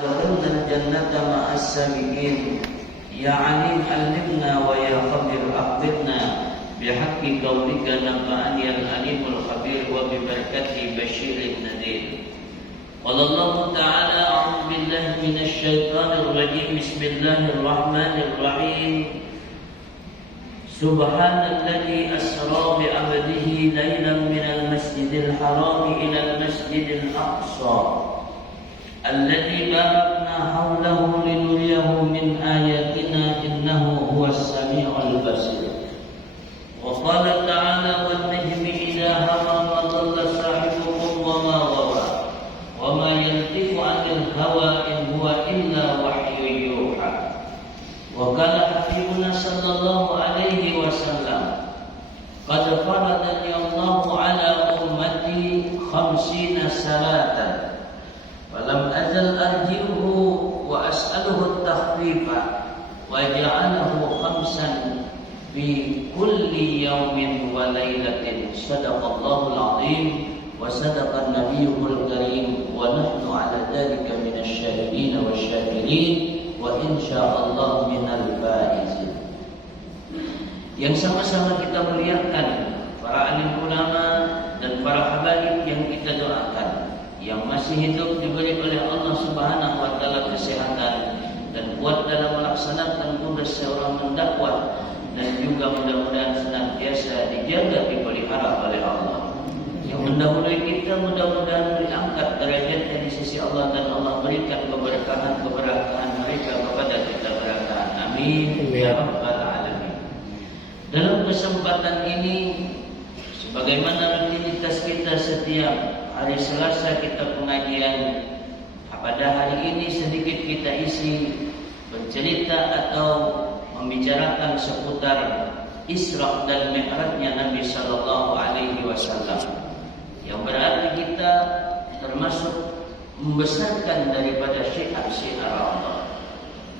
ودخلنا الجنة مع السابقين يا عليم علمنا ويا خبير أخبرنا بحق قولك نفعني العليم الخبير وببركة بشير النذير. قال الله تعالى أعوذ بالله من الشيطان الرجيم بسم الله الرحمن الرحيم سبحان الذي أسرى بعبده ليلا من المسجد الحرام إلى المسجد الأقصى الذي باركنا حوله لنريه من آياتنا إنه هو السميع البصير. وقال تعالى والنجم إذا هوى ما ضل صاحبكم وما غوى وما ينطق عن الهوى إن هو إلا وحي يوحى. وقال حبيبنا صلى الله عليه وسلم قد فرضني الله على أمتي 50 صلاة فلم أزل أرجوه وأسأله التخفيف وجعله 5 في كل يوم وليلة. صدق الله العظيم وصدق النبي الكريم ونحن على ذلك من الشاهدين والشاكرين وإن شاء الله من الفائزين. Yang sama-sama kita muliakan para alim ulama dan para habaib yang kita doakan, yang masih hidup diberi oleh Allah Subhanahu wa taala kesehatan dan kuat dalam melaksanakan tugas seorang mendakwah, dan juga mudah-mudahan senantiasa dijaga dipelihara oleh Allah. Yang mendahului kita mudah-mudahan diangkat derajatnya di sisi Allah dan Allah berikan keberkahan mereka kepada kita berkahan. Amin ya rabbal alamin. Dalam kesempatan ini, sebagaimana rutinitas kita setiap hari Selasa kita pengajian, pada hari ini sedikit kita isi bercerita atau membicarakan seputar Isra dan Mi'rajnya Nabi sallallahu alaihi wasallam, yang berarti kita termasuk membesarkan daripada syiar-syiar Allah,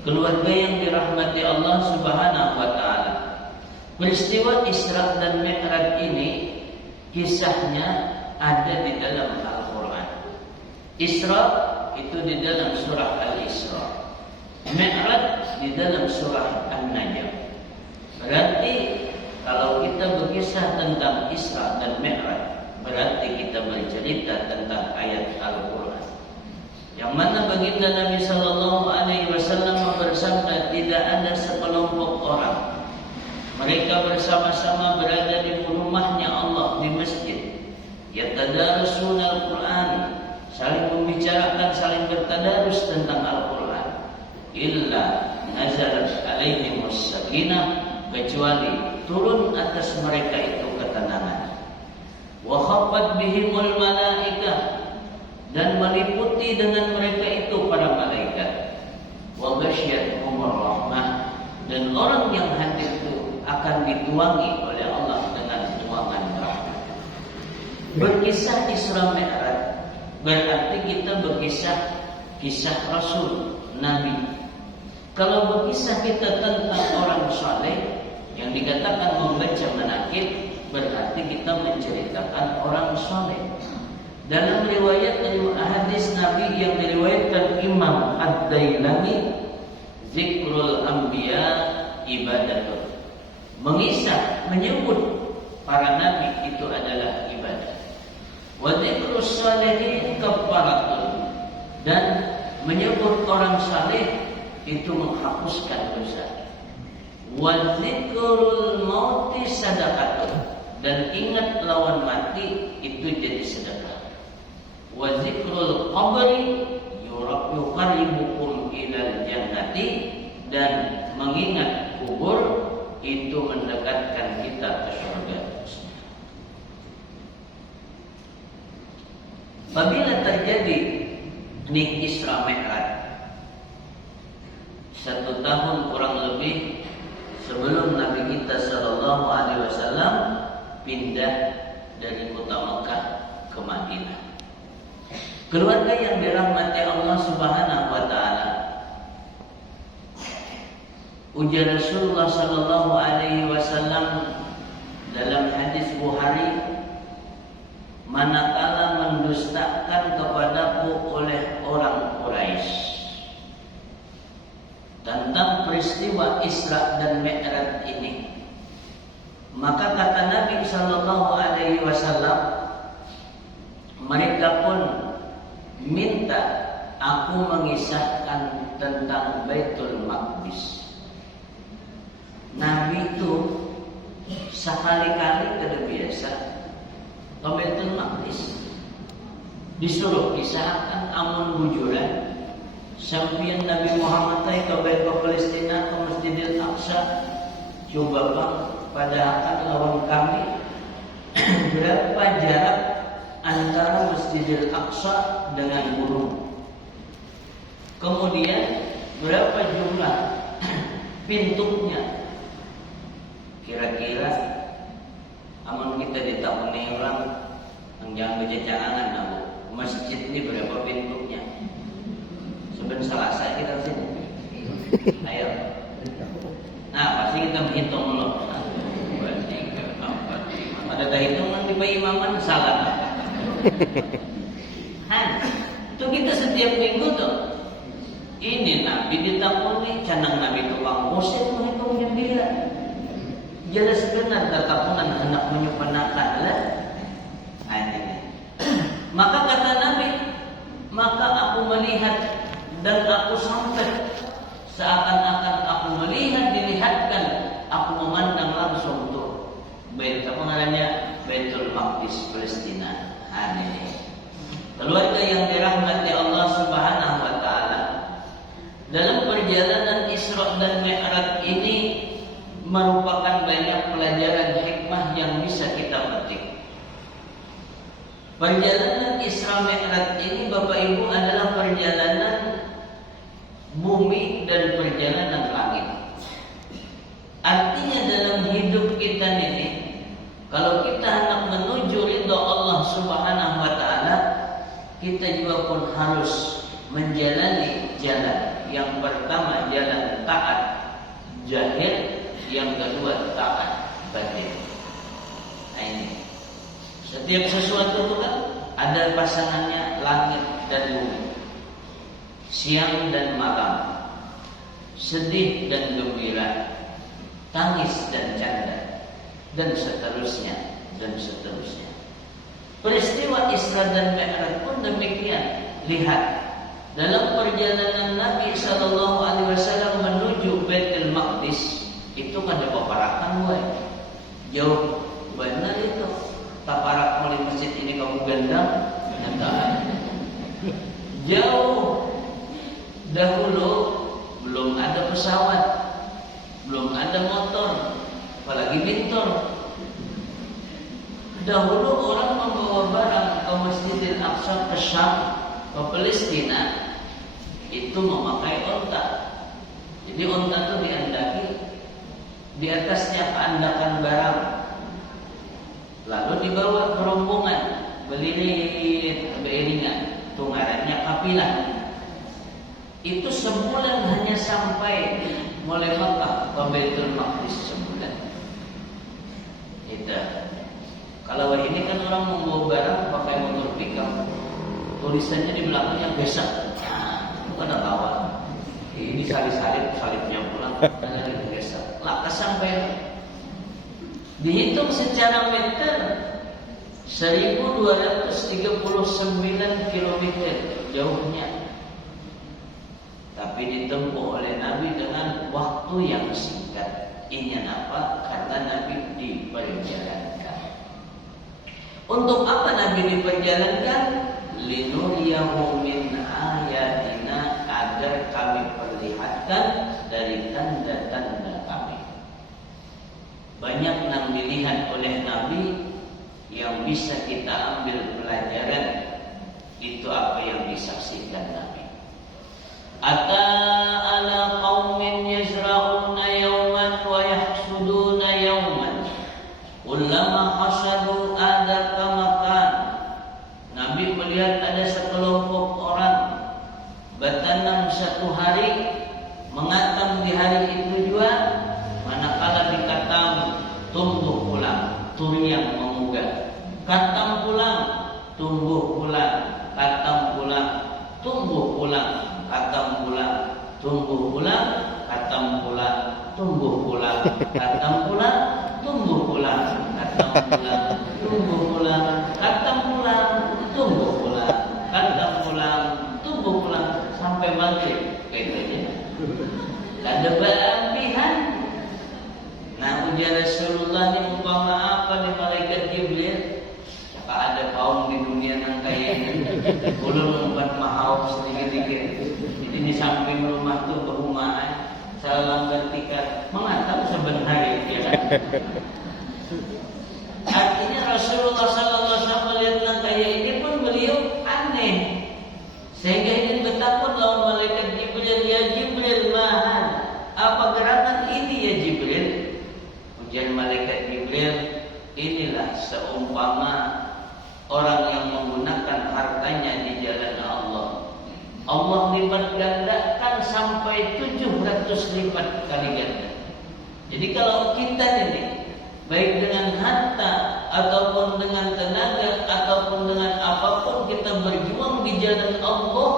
keluarga yang dirahmati Allah Subhanahu wa taala. Peristiwa Isra dan Mi'raj ini kisahnya ada di dalam Al-Quran. Isra itu di dalam surah Al-Isra, Mi'raj di dalam surah An-Najm. Berarti kalau kita berkisah tentang Isra dan Mi'raj, berarti kita bercerita tentang ayat Al-Quran, yang mana baginda Nabi sallallahu alaihi wasallam bersabda, tidak ada sekelompok orang mereka bersama-sama berada di rumahnya Allah di masjid, yatadarusuna al-Quran, saling membicarakan, saling bertadarus tentang Al-Quran, illa nazalat alaihimus sakinah, kecuali turun atas mereka itu ketenangan. Wa khaffat bihimul malaikah, dan meliputi dengan mereka itu para malaikat. Wa ghasyiyatuhumur rahmah, dan orang yang hadir itu akan dituangi oleh Allah dengan tuangan rahmat. Berkisah Isra Mi'raj berarti kita berkisah kisah Rasul Nabi. Kalau berkisah kita tentang orang saleh yang dikatakan membaca manaqib, berarti kita menceritakan orang saleh. Dalam riwayat hadis Nabi yang diriwayatkan Imam Ad-Dailami, zikrul anbiya ibadatun, mengisah, menyebut para nabi itu adalah ibadah. Wa dzikrus shalihin kafaratun, dan menyebut orang saleh itu menghapuskan dosa. Wa dzikrul mauti sadaqatun, dan ingat lawan mati itu jadi sedekah. Wa dzikrul qabri yuqarribukum ilal jannati, dan mengingat kubur itu mendekatkan kita ke surga. Apabila terjadi nih Isra Mi'raj 1 tahun kurang lebih sebelum Nabi kita sallallahu alaihi wasallam pindah dari kota Mekah ke Madinah. Keluarga yang dirahmati Allah Subhanahu wa taala, ujar Rasulullah sallallahu alaihi wasallam dalam hadis Bukhari, manakala mendustakan kepadaku oleh orang Quraisy, peristiwa Isra dan Mi'raj ini, maka kata Nabi Sallallahu Alaihi Wasallam, mereka pun minta aku mengisahkan tentang Baitul Maqdis. Nabi itu sekali-kali tidak biasa ke Baitul Maqdis, disuruh kisahkan amun bujuran sampian Nabi Muhammad ke Palestina ke Masjidil Aqsa. Coba bang, padahal lawan kami berapa jarak antara Masjidil Aqsa dengan gunung, kemudian berapa jumlah pintunya, kira-kira amun kita ditakuni orang yang jangan berjajangan namu masjid ini berapa pintunya. Sebenarnya selasa kita sini. Ayo. Nah, pasti kita menghitung dulu. 1, 2, 3, 4, 5. Pada hitungan di imaman salah. Itu kita setiap minggu tuh. Ini Nabi ditakuni, canang Nabi tukang posen menghitung jendela. Jelas benar tatapunan hendak menyempurnakan lah. Maka kata Nabi, maka aku melihat dan aku sampai seakan-akan aku melihat dilihatkan, aku memandang langsung tuh Baitul Maqdis Palestina. Ini keluarga yang dirahmati Allah Subhanahu wa taala, dalam perjalanan Isra dan Mi'raj ini merupakan banyak pelajaran hikmah yang bisa kita petik. Perjalanan Isra Mi'raj ini Bapak Ibu adalah perjalanan bumi dan perjalanan langit. Artinya dalam hidup kita ini, kalau kita hendak menuju ridha Allah Subhanahu wa taala, kita juga pun harus menjalani jalan. Yang pertama jalan taat zahir, yang kedua taat batin. Nah ini, setiap sesuatu itu kan ada pasangannya, langit dan bumi, siang dan malam, sedih dan gembira, tangis dan canda, dan seterusnya dan seterusnya. Peristiwa Isra dan Mi'raj pun demikian. Lihat, dalam perjalanan Nabi Sallallahu Alaihi Wasallam menuju Baitul Maqdis itu kan ada paparakan gue jauh benar itu. Taparak mulai masjid ini kamu gandang, jauh. Dahulu belum ada pesawat, belum ada motor, apalagi bintor. Dahulu orang membawa barang ke Masjidil Aqsa, ke Syam, ke Palestina, itu memakai onta. Jadi onta itu diandaki, di atasnya keandakan barang, lalu dibawa ke rombongan, beriringan, itu ngarannya kafilah. Itu sebulan hanya sampai mulai Makkah ke Baitul Maqdis sebulan. Itu. Kalau ini kan orang membawa barang pakai motor pickup, tulisannya di belakangnya besar. Itu kan lawan. Ini salibnya pulang, dan lagi besar. Lakas sampai dihitung secara meter 1239 km jauhnya. Tapi ditempuh oleh Nabi dengan waktu yang singkat. Ini apa? Karena Nabi diperjalankan. Untuk apa Nabi diperjalankan? Linuriyahu min ayatina, agar kami perlihatkan dari tanda-tanda kami. Banyak yang dilihat oleh Nabi yang bisa kita ambil pelajaran. Itu apa yang disaksikan Nabi. Ata ala qaumin yazra'una yawman wa yahsuduna yawman kullama hasadu adaka makan. Nabi melihat ada sekelompok orang bertanam satu hari, mengatam di hari itu juga, manakala dikatam tumbuh pulang, turiang mengunggah, katam pulang, tumbuh pulang, katam pulang, tumbuh pulang, katam pulang, tumbuh pulang, katam katam pula, tumbuh pula, katam pula, tumbuh pula, katam pula, tumbuh pula, katam pula, tumbuh pula, katam pula, tumbuh pula, sampai maghrib kayaknya. Ada berlebihan. Nah, ujar Rasulullah ni umpama apa di malaikat Jibril? Jika ada kaum di dunia yang kayak ini, belum membuat mahal sedikit-sedikit. Jadi di samping rumah tu perumahan, salam bertikat, mengatakan sebenarnya dia. Artinya Rasulullah SAW melihat yang kayak ini pun beliau aneh, sehingga ingin bertakut lawan malaikat Jibril, ya Jibril mahal, apa gerakan ini ya Jibril? Ujian malaikat Jibril, inilah seumpama orang yang menggunakan hartanya di jalan Allah. Allah lipat gandakan sampai 700 lipat kali ganda. Jadi kalau kita ini baik dengan harta ataupun dengan tenaga ataupun dengan apapun kita berjuang di jalan Allah,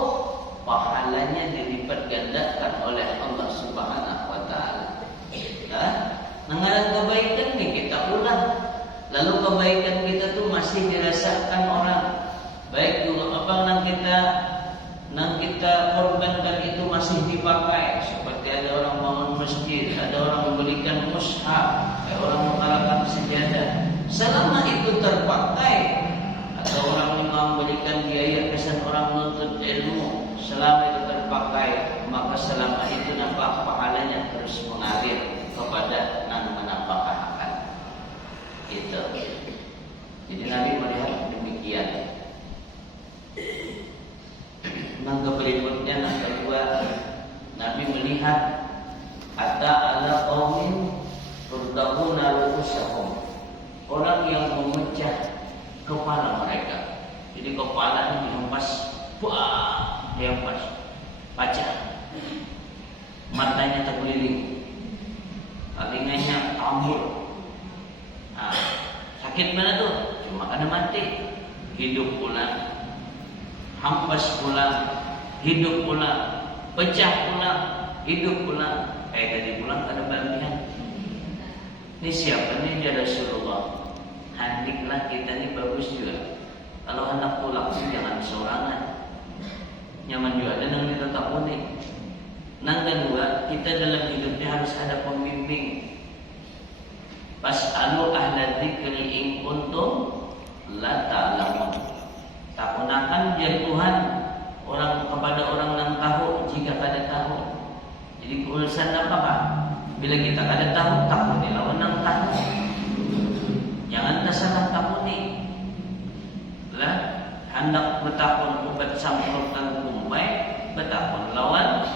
pahalanya dilipat gandakan oleh Allah Subhanahu wa taala. Ya, mengalah kebaikan ni kita ulang. Lalu kebaikan kita tu masih dirasakan orang. Baik tu apa nang kita korbankan itu masih dipakai, seperti ada orang bangun masjid, ada orang membelikan mushaf, ada orang mengalahkan sejadah. Selama itu terpakai, atau orang memberikan biaya kesan orang menuntut ilmu, selama itu terpakai, maka selama itu nampak pahalanya terus mengalir kepada yang menapakahkan. Itu. Jadi Nabi melihat demikian. Yang berikutnya, yang kedua, Nabi melihat ada ala qaumin turdahuna ru'usahum, orang yang memecah kepala mereka. Jadi kepala ini dihempas, dihempas, pecah. Matanya terkeliling, telinganya tambur. Nah, sakit mana tuh? Cuma karena mati, hidup pula. Hampas pula, hidup pula, pecah pula, hidup pula. Kayak tadi pulang ada berlebihan. Ini siapa nih ya Rasulullah? Handiklah kita ini bagus juga. Kalau hendak pulang sih jangan seorangan. Nyaman juga dan kita tetap unik. Yang kedua, kita dalam hidupnya harus ada pembimbing. Fas'alu ahla dzikri in kuntum la ta'lamun. Takunakan jatuhan orang kepada orang yang tahu jika kada tahu. Jadi urusan apa Pak? Bila kita kada tahu, takuni lawan yang tahu. Jangan salah takuni. Lah, hendak bertakun obat samprot dan kumpai, bertakun lawan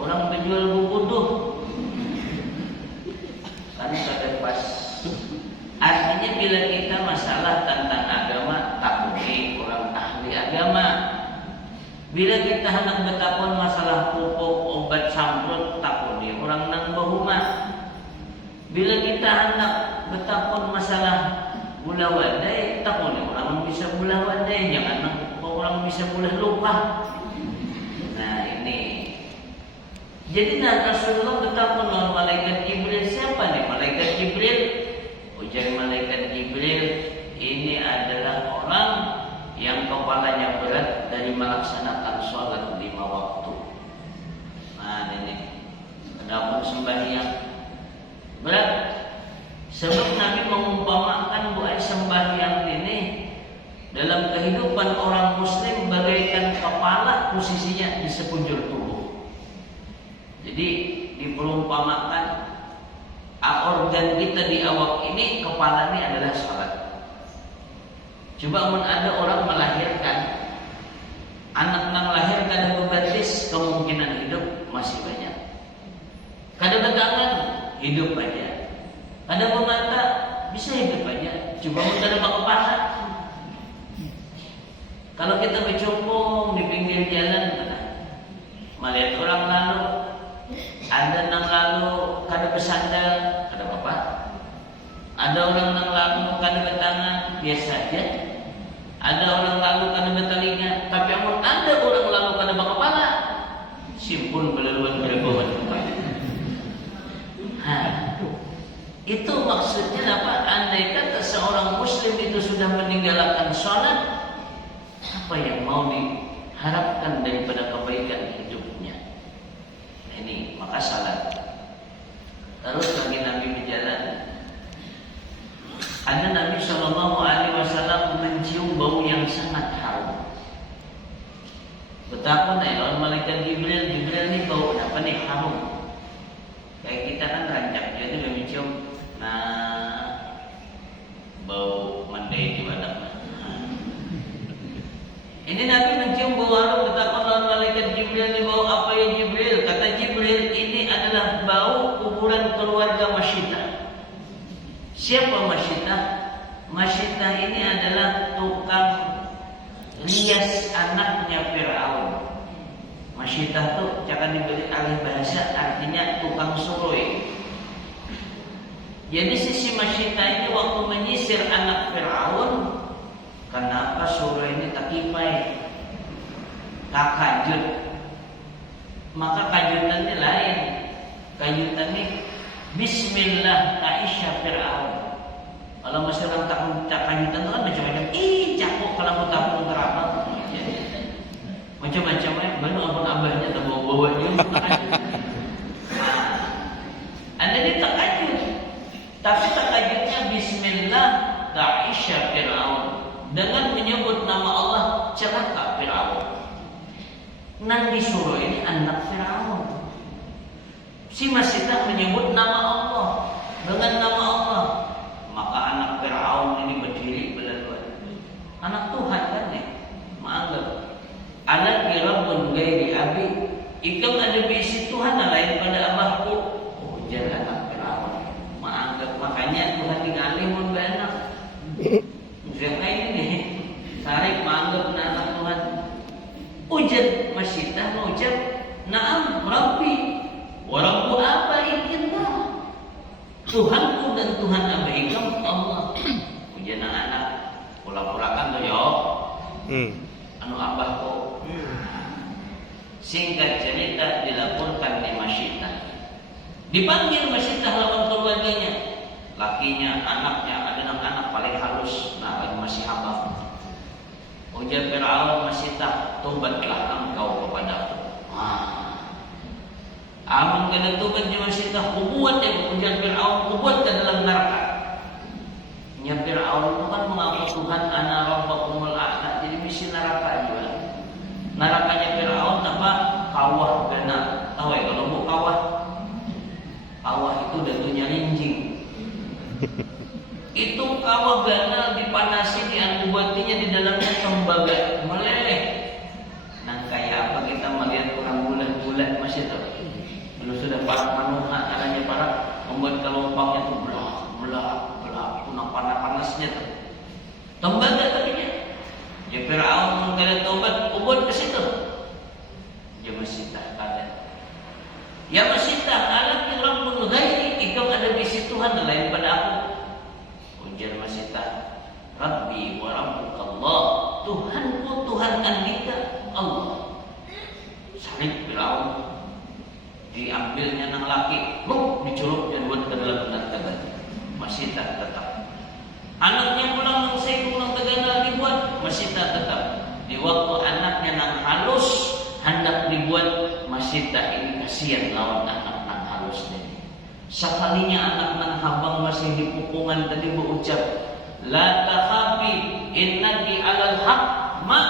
orang menjual buku tuh. Kan kada pas. Artinya bila kita masalah tentang agama, takuni orang ahli agama. Bila kita hendak bertakun masalah pupuk, obat samprot, takuni orang nang bahuma. Bila kita hendak bertakun masalah bulah wadai, takuni orang bisa bulah wadai, jangan orang bisa bulah lupa. Nah ini. Jadi Rasulullah bertakun oleh malaikat Jibril. Siapa nih malaikat Jibril? Ujar malaikat Jibril, ini adalah orang yang kepalanya berat dari melaksanakan sholat 5 waktu. Nah ini, adapun sembahyang berat. Sebab Nabi mengumpamakan buat sembahyang ini dalam kehidupan orang Muslim bagaikan kepala posisinya di sekujur tubuh. Jadi diperumpamakan organ kita di awak ini, kepala ini adalah salat. Coba mun ada orang melahirkan, anak nang lahir kada bebatis, kemungkinan hidup masih banyak. Kada betangan, hidup aja. Kada bermata, bisa hidup aja. Coba mun kada kepala. Kalau kita bercumpung di pinggir jalan, melihat orang lalu, ada nang lalu kada bersandal, kada apa-apa. Ada orang nang lalu kada bertangan, biasa aja. Ada orang lalu kada bertelinga, tapi amun ada orang lalu kada berkepala, simpun belaluan berbawan. Itu maksudnya apa? Andai kata seorang muslim itu sudah meninggalkan sholat, apa yang mau diharapkan daripada kebaikan hidupnya? Nah, ini maka salat. Terus lagi Nabi berjalan, ada Nabi SAW mencium bau yang sangat harum. Betapa nih lawan malaikat Jibril ini bau apa nih, harum. Kayak kita kan rancak, dia itu udah mencium, nah bau mandi di badan. Ini Nabi mencium bau harum, betapa lawan malaikat Jibril ini bau apa ya Jibril? Kata Jibril, ini adalah bau kuburan keluarga Masyitah. Siapa Masyitah? Masyitah ini adalah tukang rias anaknya Fir'aun. Masyitah tuh jangan diberi alih bahasa, artinya tukang suroi. Jadi sisi Masyitah ini waktu menyisir anak Fir'aun, kenapa suroi ini tak kipai, tak kajut. Maka kajutannya lain. Kajutannya Bismillah Aisyah Fir'aun. Kalau masih orang tak kajutan itu kan macam-macam. Cakuk kalau mau tabung terapa. Macam-macam baru abang-abangnya tak bawa-bawa dia tak kajut. Anda ini tak kajut, tapi tak kajutnya Bismillah Aisyah Fir'aun. Dengan menyebut nama Allah, celaka Fir'aun. Nan disuruh ini anak Fir'aun. Si Masyitah menyebut nama Allah, dengan nama Allah. Maka anak Fir'aun ini berdiri belaluan. Anak Tuhan kan nih, menganggap anak Rabbun gairi abi, ikam ada bisi Tuhan lain pada abahku. Oh, jangan anak Fir'aun menganggap, makanya Tuhan tinggalin mun benak. Siapa ini nih? Tarik menganggap anak Tuhan. Ujar Masyitah mengucap, "Na'am Rabbi wa Rabbu abaikillah." Tuhanku dan Tuhan abaikum Allah. Ujian anak pura-purakan tuh yo. Anu abahku. Singkat cerita dilaporkan di Masyitah. Dipanggil Masyitah lawan keluarganya. Lakinya, anaknya, ada anak paling halus. Nah, lagi masih abah. Ujar Fir'aun Masyitah, tobatlah engkau kepadaku. Amun kena tobat di Masyitah, kubuat ya ujar Fir'aun, kubuat ke dalam neraka. Nya Fir'aun itu kan mengaku Tuhan ana rabbakumul a'la, jadi misi neraka juga. Nerakanya Fir'aun apa? Kawah gana. Tahu ya kalau mau kawah? Kawah itu datunya linjing. Itu kawah gana dipanasi, diangkubatinya di dalamnya tembaga meleleh. Nah kayak apa kita melihat orang bulan-bulan masih tahu. Kalau sudah para manusia caranya para membuat kelompoknya tuh belah, punah panas-panasnya tuh. Tembaga tadinya. Ya Fir'aun mengkala tobat ubud ke situ. Ya Masyitah ada. Ya Masyitah, alaki Rabbun ghairi, ikam ada bisi Tuhan lain pada aku. Ujar Masyitah, Rabbi wa Rabbukallah, Tuhanku Tuhan andika Allah. Sarik Fir'aun, diambilnya nang laki, dicurup dan buat ke dalam neraka. Masyitah tetap. Anaknya pulang nang sekung nang tegana dibuat, Masyitah tetap. Di waktu anaknya nang halus hendak dibuat, Masyitah ini kasihan lawan anak nang halus ini. Sekalinya anak nang habang masih di pukungan tadi berucap, la takhafi innaki alal haq, ma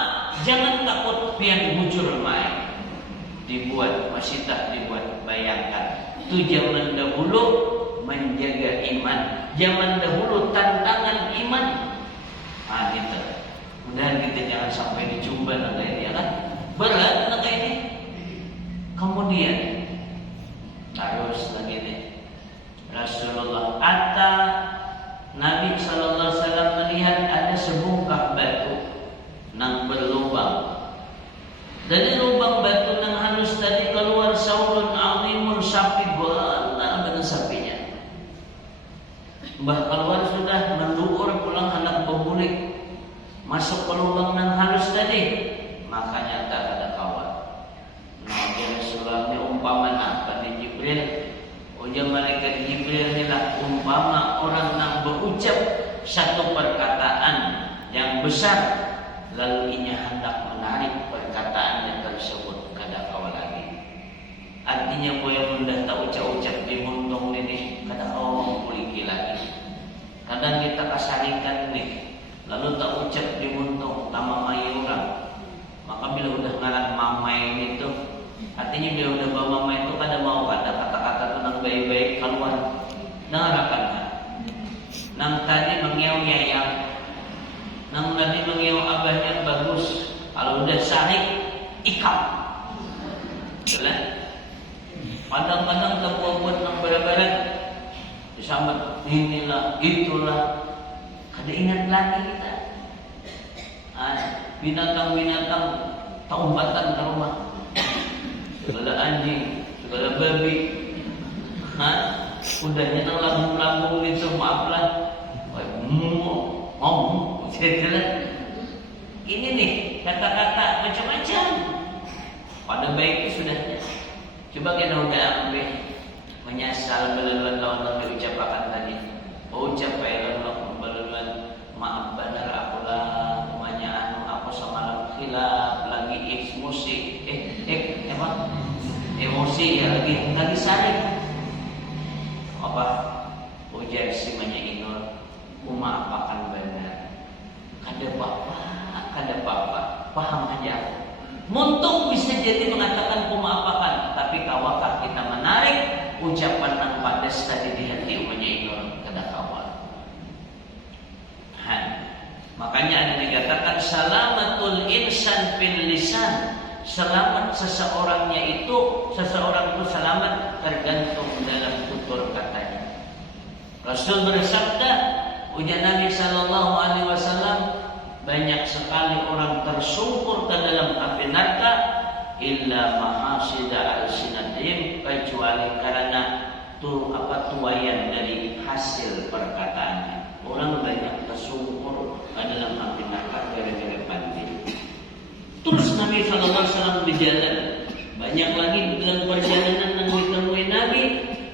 jangan takut pian bujur mai. Dibuat Masyitah dibuat, bayangkan itu zaman dahulu menjaga iman, zaman dahulu tantangan iman. Gitu. Mudah kita jangan sampai dicoba naga ini ya kan, berat naga ini. Kemudian terus lagi nih Rasulullah Atta Nabi sallallahu alaihi wasallam melihat ada sebungkah batu nang berlubang. Dari lubang batu nang halus tadi keluar saulun azimun, sapi benar benar sapinya. Mbah keluar sudah mendukur pulang hendak berbulik masuk ke lubang nang halus tadi. Makanya tak ada kawan. Nabi Rasulullah ini umpama apa di Jibril? Ujar malaikat Jibril inilah umpama seumpama orang yang berucap satu perkataan yang besar, lalu inya hendak menarik perkataan tersebut kada kawa lagi. Artinya boleh mudah tak ucap-ucap di muntong ini kada kawa mempuliki lagi. Kadang kita kasarikan nih, lalu tak ucap di muntong tamamai orang. Maka bila udah ngaran mamai itu, artinya bila udah bawa mamai itu kada mau kata kata-kata itu nang baik-baik keluar. Nangarakan nang tadi mengiau yayang, nang tadi mengiau abahnya bagus. Kalau udah sarik ikam, betul? Kadang-kadang terbuat nang berat-berat disambut inilah itulah, kada ingat lagi kita. Binatang-binatang taumbatan ke rumah, segala anjing, segala babi, udahnya nang lambung-lambung itu maaflah, ini nih kata-kata macam-macam. Pada baiknya sudahnya. Coba kita udah ambil menyesal belaluan lawan yang diucapkan tadi. Ucap belaluan maaf benar akulah umanya aku semalam khilaf lagi emosi emosi ya lagi sarik apa ujar si manya inur umaapakan benar kada apa paham aja aku. Muntung bisa jadi mengatakan kumaapakan, tapi kawakah kita menarik ucapan yang padas tadi di hati umanya inur kada kawal. Makanya ada dikatakan salamatul insan fil lisan. Selamat seseorang itu selamat tergantung dalam tutur katanya. Rasul bersabda, ujar Nabi sallallahu alaihi wasallam, banyak sekali orang tersungkur ke dalam api neraka illa mahasida al-sinatihim, kecuali karena tuayan dari hasil perkataannya. Orang banyak tersungkur ke dalam api neraka gara-gara pantin. Terus Nabi SAW berjalan. Banyak lagi dalam perjalanan yang ditemui Nabi.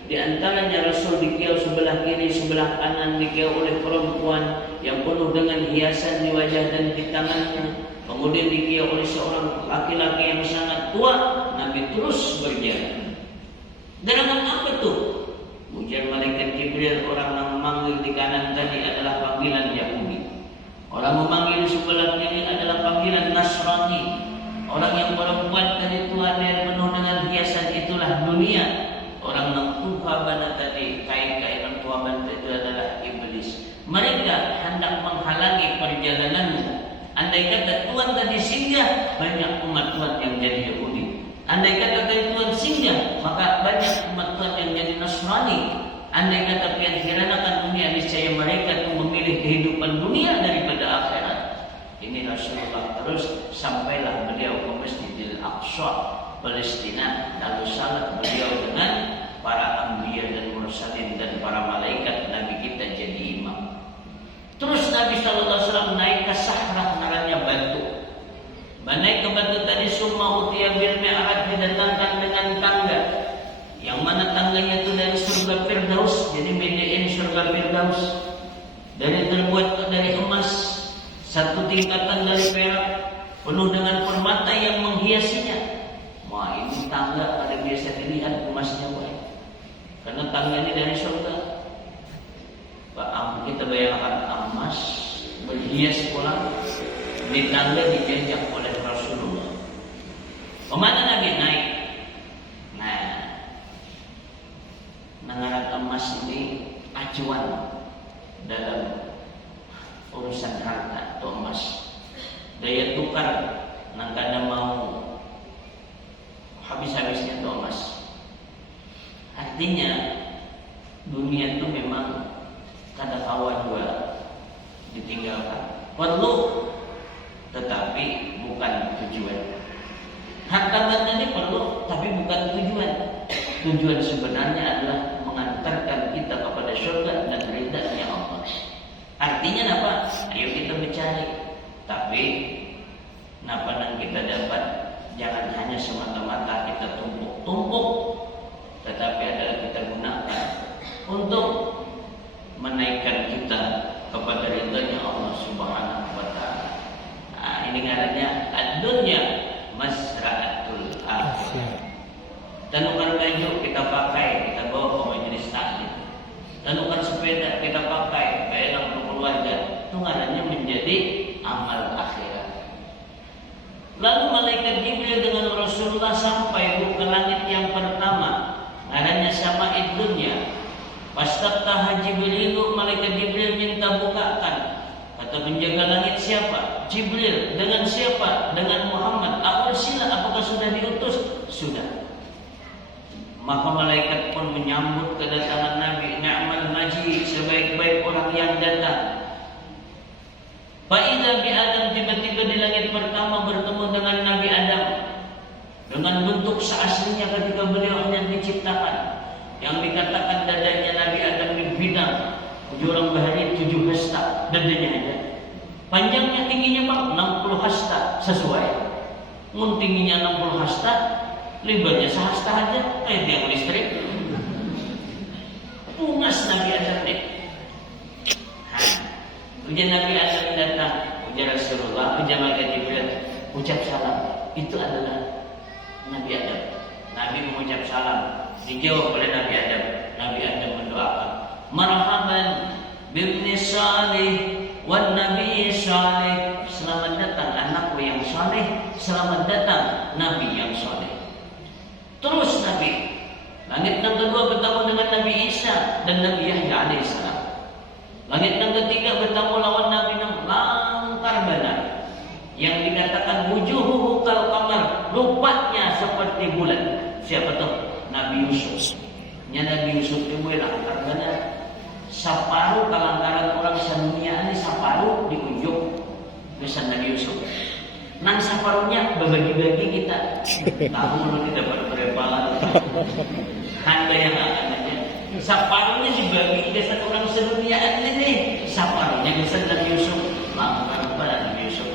Di antaranya Rasul dikelilingi sebelah kiri, sebelah kanan dikelilingi oleh perempuan yang penuh dengan hiasan di wajah dan di tangannya. Kemudian dikelilingi oleh seorang laki-laki yang sangat tua. Nabi terus berjalan. Dalam apa tuh? Ujar malaikat Jibril, orang yang memanggil di kanan tadi adalah panggilan Yahudi. Orang memanggil di sebelah kiri adalah panggilan Nasrani. Orang yang perempuan tadi tua dan penuh dengan hiasan itulah dunia. Orang yang tua bana tadi, kain-kain yang tua bana itu adalah iblis. Mereka hendak menghalangi perjalananmu. Andai kata Tuhan tadi singgah, banyak umat Tuhan yang jadi Yahudi. Andai kata Tuhan singgah, maka banyak umat Tuhan yang jadi Nasrani. Andai kata pian hiranakan dunia, niscaya mereka itu memilih kehidupan dunia daripada akhirat. Ini Rasulullah terus sampailah beliau ke Masjidil Aqsa, Palestina, lalu salat beliau dengan para anbiya dan mursalin dan para malaikat. Nabi kita jadi imam. Terus Nabi SAW naik ke Sahrah, namanya batu. Naik ke batu tadi semua utiya bil mi'raj, didatangkan dengan tangga. Yang mana tangganya itu dari surga Firdaus, jadi medain surga Firdaus. Dari terbuat dari emas, satu tingkatan dari perak, penuh dengan permata yang menghiasinya. Wah, ini tangga pada biasa dilihat emasnya, boy. Karena tangga ini dari surga. Pak, kita bayangkan emas berhias pulang di tangga dijajak oleh Rasulullah. Kemana Nabi naik? Nah, nangaran emas ini acuan dalam urusan harta atau emas. Daya tukar nang kada mau habis-habisnya itu emas. Artinya dunia itu memang kada kawan dua ditinggalkan. Perlu, tetapi bukan tujuan. Harta benda ini perlu, tapi bukan tujuan. Tujuan sebenarnya adalah mengantarkan kita kepada surga dan ridha-Nya Allah. Artinya apa? Ayo kita mencari. Tapi napa yang kita dapat jangan hanya semata-mata kita tumpuk-tumpuk, tetapi adalah kita gunakan untuk Tanukan baju kita pakai, kita bawa ke majelis taklim. Tanukan sepeda kita pakai, enak untuk keluarga. Itu ngarannya menjadi amal akhirat. Lalu malaikat Jibril dengan Rasulullah sampai ke langit yang pertama, ngarannya sama'id dunya. Pastaftaha Jibrilu, malaikat Jibril minta bukakan. Kata penjaga langit, siapa? Jibril. Dengan siapa? Dengan Muhammad. Sila, apakah sudah diutus? Sudah. Maka malaikat pun menyambut kedatangan Nabi. Ni'mal maji, sebaik-baik orang yang datang. Fa'idha bi Adam, tiba-tiba di langit pertama bertemu dengan Nabi Adam dengan bentuk seaslinya ketika beliau hanya diciptakan. Yang dikatakan dadanya Nabi Adam di bidang 7 orang bahari 7 hasta dadanya aja. Panjangnya tingginya bang 60 hasta sesuai. Mun tingginya 60 hasta, lebarnya sehasta aja kayak tiang listrik. Pungas Nabi Adam deh. Ujian Nabi Adam datang, ujian Rasulullah, ujian malaikat Jibril, ucap salam. Itu adalah Nabi Adam. Nabi mengucap salam, dijawab oleh Nabi Adam. Nabi Adam mendoakan, marhaban bibni salih wan nabi salih. Selamat datang anakku yang saleh, selamat datang Nabi yang saleh. Terus Nabi, langit yang kedua bertemu dengan Nabi Isa dan Nabi Yahya alaihissalam. Langit yang ketiga bertemu lawan Nabi yang langkar benar, yang dikatakan wujuhuhu kal qamar, rupanya seperti bulan. Siapa tuh? Nabi Yusuf. Nabi Yusuf itu langkar benar. Saparuh kalangkaran orang sedunia ini saparuh di ujung tulisan Nabi Yusuf. Nang saparuhnya berbagi-bagi kita. Tahu kalau tidak berapa Anda yang akannya. Saparuhnya dibagi ke satu orang sedunia ini. Saparuhnya bisa Nabi Yusuf. Langkar benar Nabi Yusuf.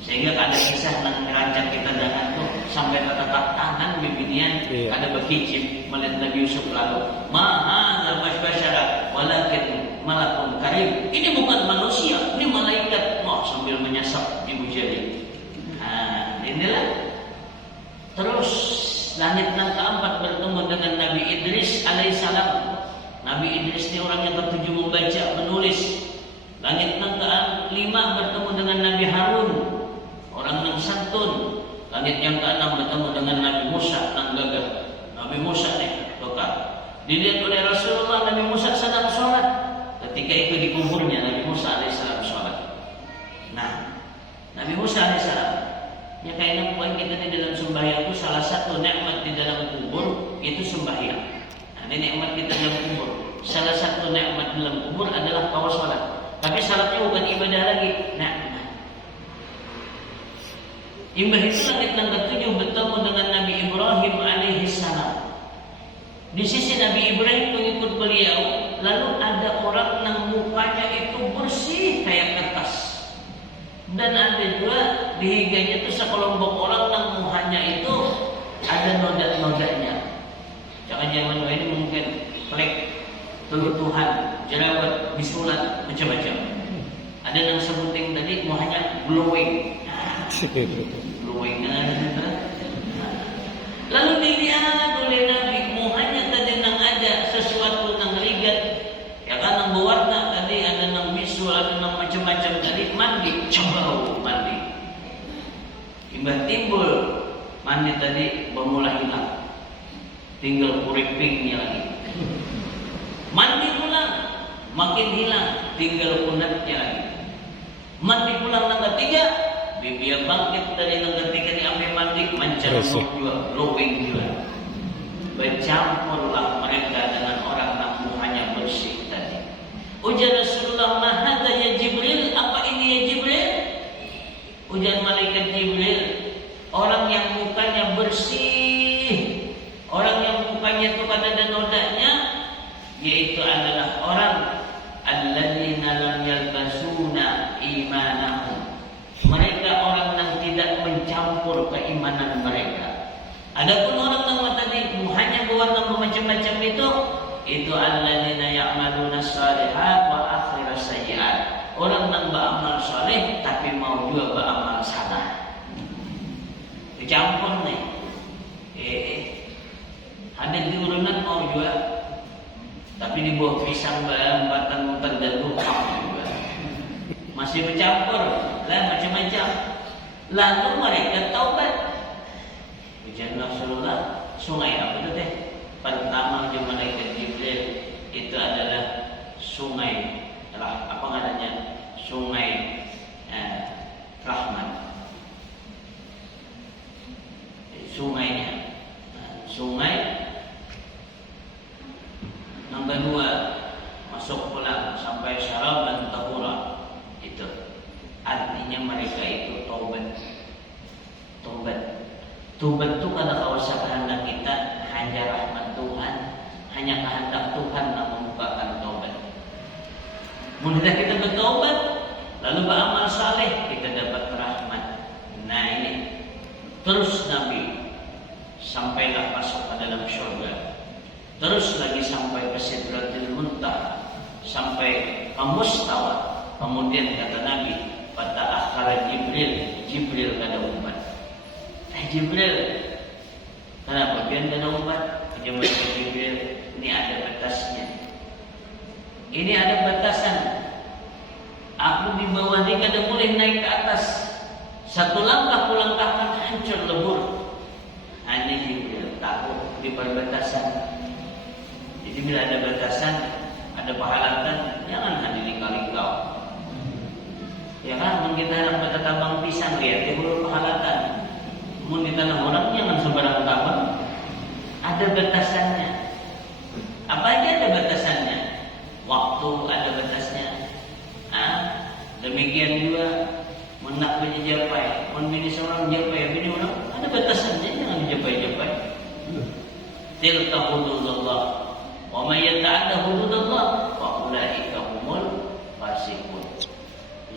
Sehingga ada kisah nang ngerancang kita dengan tuh sampai tetap tangan bibinian ada berkicip melihat Nabi Yusuf lalu maha basyara walakin malakun karim. Ini bukan manusia, ini malaikat. Wah, sambil menyasap Ibu Jadi. Nah, inilah. Terus langit yang keempat bertemu dengan Nabi Idris alaihissalam. Nabi Idris ini orang yang ketujuh membaca, menulis. Langit yang kelima bertemu dengan Nabi Harun, orang yang santun. Langit yang keenam bertemu dengan Nabi Musa yang gagah. Nabi Musa nih, bekal. Dilihat oleh Rasulullah, Nabi Musa sedang sholat. Ketika itu di kuburnya Nabi Musa alaihissalam sholat. Nah, Nabi Musa alaihissalam, ya kayaknya poin kita di dalam sembahyang itu salah satu nikmat di dalam kubur itu sembahyang. Nah, ini nikmat kita dalam kubur. Salah satu nikmat dalam kubur adalah kau sholat. Tapi sholatnya bukan ibadah lagi. Nah, imbah itu langit yang ketujuh bertemu dengan Nabi Ibrahim alaihissalam. Di sisi Nabi Ibrahim pengikut beliau, lalu ada orang yang mukanya itu bersih kayak kertas. Dan ada juga di higanya itu sekelompok orang yang mukanya itu ada noda-nodanya. Jangan zaman ini mungkin plek, Tuhan, jerawat, bisulat, macam-macam. Ada yang sebutin tadi mukanya glowing. Glowing. Lalu dilihat oleh Nabi, mukanya tadi nang ada sesuatu nang ligat, ya kan nang berwarna tadi ada nang bisu, ada nang macam-macam tadi mandi, coba mandi. Imbah timbul mandi tadi bermula hilang, tinggal kuripingnya lagi. Mandi pulang, makin hilang, tinggal kunatnya lagi. Mandi pulang nang ketiga, bibiya bangkit dari nang ketiga diambil mandi, mencampur juga, glowing juga. Bercampurlah mereka dengan orang yang mukanya bersih tadi. Ujar Rasulullah, "Mahadha ya Jibril?" Apa ini ya Jibril? Ujar malaikat Jibril, orang yang mukanya bersih, orang yang mukanya itu kan ada nodanya, yaitu adalah orang alladzina lam yalbasuna imanahum. Mereka orang yang tidak mencampur keimanan mereka. Adapun orang yang tadi hanya berwarna macam-macam itu alladzina ya'maluna shalihat wa akhiras sayyi'at. Orang yang beramal saleh tapi mau juga beramal salah. Dicampur nih. Ada diurunan mau jual, tapi di bawah pisang batang terjatuh juga. Masih bercampur, lah macam-macam. Lalu mereka taubat. Ujian Rasulullah, sungai apa itu teh? Pertama yang malaikat Jibril itu adalah sungai, apa namanya? Sungai rahmat. Sungainya, sungai. Yang kedua, masuk pulang sampai syaraban tahura. Itu artinya mereka itu taubat. Taubat itu kalau kawasan kehendak kita hanya rahmat Tuhan, hanya kehendak Tuhan yang membukakan taubat. Mudah kita bertaubat, lalu beramal saleh, kita dapat rahmat. Nah ini terus Nabi sampailah masuk ke dalam syurga. Terus lagi sampai ke Sidratul Muntaha, sampai ke Mustawa. Kemudian kata Nabi, pada akhir Jibril kada umat. Jibril, kenapa dia kada umat? Jemaah Jibril, ini ada batasnya. Ini ada batasan. Aku di bawah ini kada boleh naik ke atas. Satu langkah kulangkahkan hancur lebur. Hanya Jibril tahu di perbatasan. Jadi bila ada batasan, ada peralatan, jangan hadiri kali kau. Ya kan, mun kita nak bertatambang pisang, lihat dia perlu peralatan. Mun di tanah orang jangan sembarang tabang. Ada batasannya. Apa aja ada batasannya? Waktu ada batasnya. Demikian juga menak punya japai. Mun bini seorang japai, bini orang ada batasannya, jangan dijapai-japai. Tilka hududullah. Wa may yata'adda hududallah fa ulaika humul fasiqun.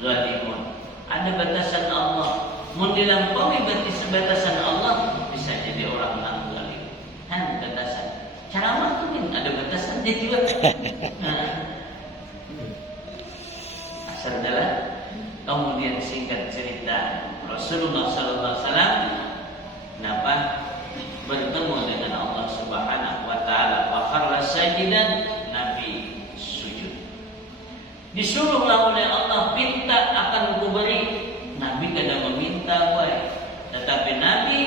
Zalimun. Ada batasan Allah. Mun dilampaui batasan Allah bisa jadi orang yang zalim. Batasan. Cara mungkin ada batasan dia juga. Asal adalah kemudian singkat cerita Rasulullah sallallahu alaihi wasallam kenapa bertemu dengan Allah Subhanahu wa taala, wa kharra sajidan, Nabi sujud. Disuruhlah oleh Allah, minta akan kuberi. Nabi kada meminta baik, tetapi Nabi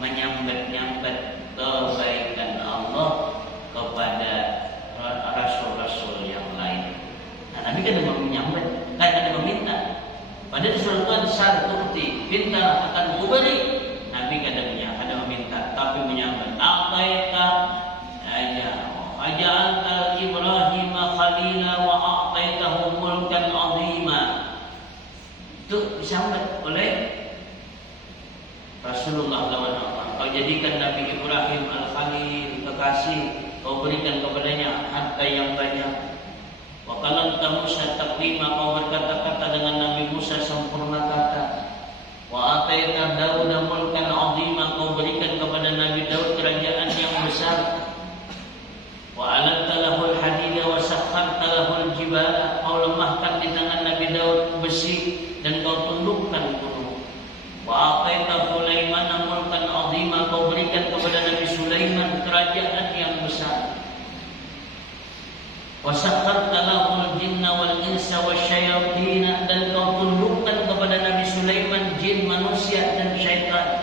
menyambat-nyambat kebaikan Allah kepada rasul-rasul yang lain. Nah, Nabi kada menyambat, kada meminta. Pada surat Tuhan sartuti, minta akan kuberi. Nabi kada meminta, tapi menyambat. A'taita aja'al Ibrahim khalila wa a'taitahu mulkan 'azima. Itu disambut oleh Rasulullah lawan Allah. Kau jadikan Nabi Ibrahim al-Khalil kekasih, kau berikan kepadanya harta yang banyak. Wa kalanta Musa taklima, kau berkata-kata dengan Nabi Musa sempurna kata. Wa ataita Daud mulkan 'azima, kau berikan kepada Nabi Daud kerajaan yang besar. Wa alanta lahul hadida wa sakharta lahul jibala, kau lemahkan di tangan Nabi Daud besi dan kau tundukkan gunung. Wa ataita Sulaiman mulkan 'azima, kau berikan kepada Nabi Sulaiman kerajaan yang besar. Wa sakharta lahul jinna wal insa wasyayatin, dan kau tundukkan kepada Nabi Sulaiman jin, manusia dan syaitan.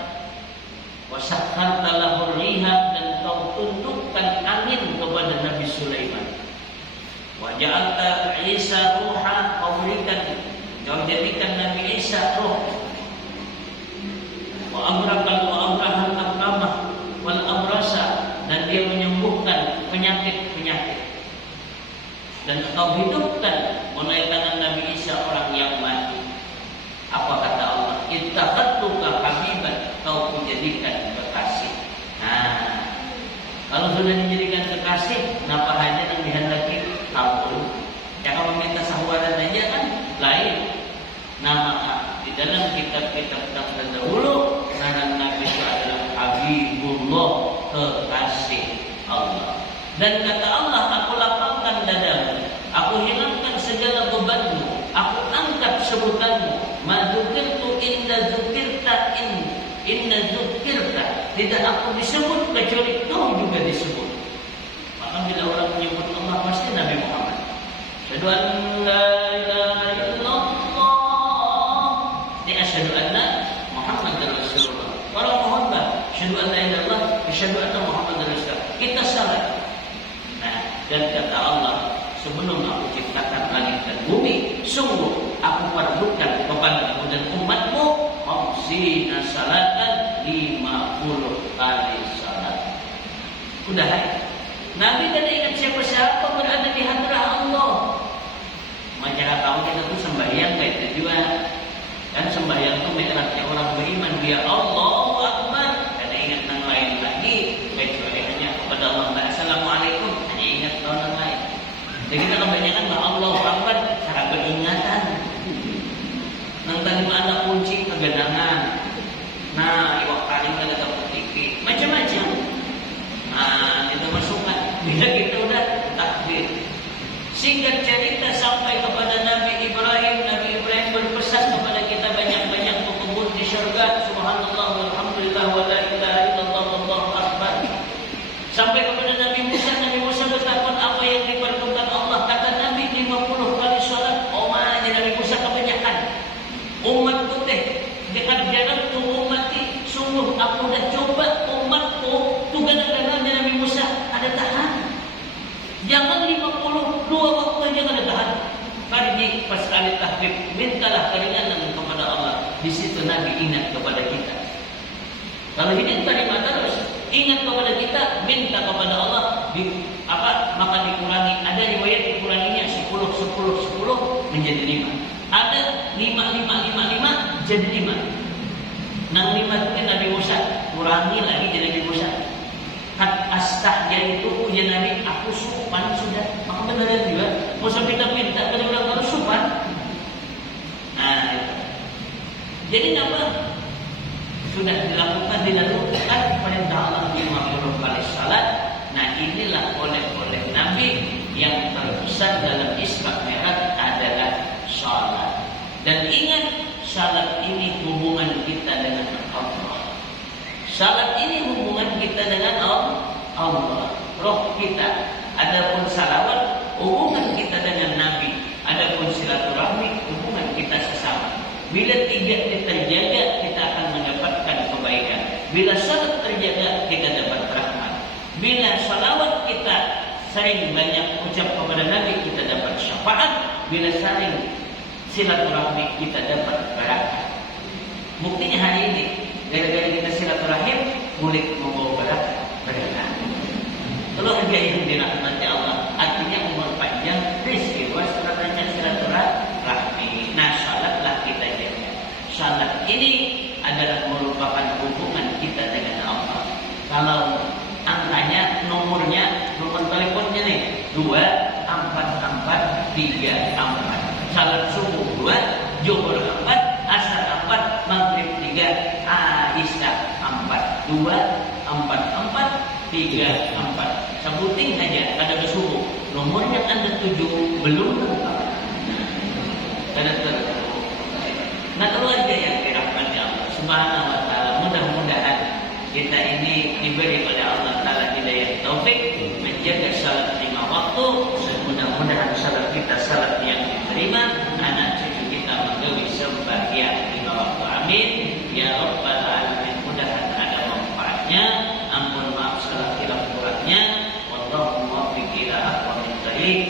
Wa sakharta lahul riha, dan kau tundukkan angin kepada Nabi Sulaiman. Wa ja'alta Isa ruha, kau berikan, kau jadikan Nabi Isa roh. Wa amrahal aqamah wal amrasa, dan dia menyembuhkan penyakit-penyakit. Dan kau hidupkan mulai tangan Nabi Isa orang yang mati. Apa kata Allah? Ittaqattuka habiban, kau menjadikan kekasih. Nah, kalau sudah dijadikan kekasih, kenapa hanya yang dihendaki kabul? Jangan meminta sahwaran aja kan lain. Nama di dalam kitab-kitab terdahulu, nama Nabi itu adalah Habibullah, kekasih Allah. Dan kata Allah, aku lapangkan dadamu, aku hilangkan segala bebanmu, aku angkat sebutanmu. Madzukirtu inda zukirta, inna zukirta, tidak aku disebut kecuali kau juga disebut. Maka bila orang menyebut Allah pasti Nabi Muhammad. Asyhadu an la ilaha illallah. Ini asyhadu anna Muhammadar Rasulullah. Para khutbah, asyhadu an la ilaha illallah, asyhadu anna Muhammadar Rasulullah. Kita salat. Nah, dan kata Allah, sebelum aku ciptakan langit dan bumi, sungguh aku fardukan kepadamu dan umatmu khamsina salatan 50 kali salat. Udah, Nabi tidak ingat siapa-siapa berada di hadrah Allah. Masyarakat tahu kita tuh sembahyang kayak tujuan. Dan sembahyang itu mi'rajnya orang beriman. Dia Allahu Akbar. Tidak ingat yang lain lagi. Kecuali hanya kepada Allah. Assalamualaikum. Hanya ingat orang lain. Jadi kita kebanyakan bahwa Allahu Akbar cara beringatan. Nang tadi ada kunci kegenangan. Nah, iwak paling ada putih. Macam-macam. Nah, itu masukkan. Bila kita udah takbir. Singkat cerita sampai kepada Nabi Ibrahim. Nabi Ibrahim berpesan kepada kita banyak-banyak berkebun di syurga. Subhanallah walhamdulillah wa la ilaha illallah wallahu akbar. Sampai kepada Nabi Musa. Nabi Musa bertakut apa yang diperlukan Allah. Kata Nabi 50 kali salat. Omanya Nabi Musa kebanyakan. Umat putih dekat jarak tu umati. Sungguh aku dah coba umatku. Tu kadang-kadang Nabi Musa ada tahan. Jangan 52 waktu aja ada tahan. Farji pas kali tahbib, mintalah keringanan kepada Allah. Di situ Nabi ingat kepada kita. Kalau hidup terima terus, ingat kepada kita, minta kepada Allah. Maka dikurangi. Ada riwayat dikuranginya 10 menjadi 5. Ada 5 jadi 5. Nang 5 itu Nabi Musa kurangi lagi jadi Nabi Musa. Astahja itu ujian Nabi, aku supan sudah. Maka benar juga. Musa minta kadang-kadang harus supan. Nah, itu. Jadi apa? Sudah dilakukan perintah Allah 50 kali salat. Nah, inilah oleh Nabi yang terbesar dalam Isra Mi'raj adalah salat. Dan ingat, salat ini hubungan kita dengan Allah. Salat ini hubungan kita dengan Allah. Roh kita. Adapun salawat, hubungan kita dengan Nabi. Adapun silaturahmi, hubungan kita sesama. Bila tiga ini terjaga, kita akan mendapatkan kebaikan. Bila salat terjaga, kita dapat rahmat. Bila salawat kita sering banyak ucap kepada Nabi, kita dapat syafaat. Bila sering silaturahmi, kita dapat berkah. Buktinya hari ini, gara-gara kita silaturahim, boleh membawa berkah. Keluarga yang dirahmati Allah, artinya umur panjang, rezeki luas, katanya silaturahmi. Nah, salatlah kita jaga. Salat ini adalah merupakan hubungan kita dengan Allah. Kalau angkanya, nomor teleponnya nih 24434. Salat subuh 2, zuhur 4, asar 4, maghrib 3, isya 4, 2, 4, 3, 4. Sebutin saja ada subuh. Nomornya Anda 7 belum lengkap. Nah, keluarga yang dirahmati Allah Subhanahu wa taala, mudah-mudahan kita ini diberi oleh Allah taala hidayah taufik menjaga salat 5 waktu. Mudah-mudahan salat kita salat yang diterima, anak cucu kita menggawi sembahyang 5 waktu. Amin ya rabbal alamin. Mudah-mudahan ada manfaatnya. Ampun maaf salah hilaf kurangnya. Wallahu muwaffiq ila aqwamit thoriq.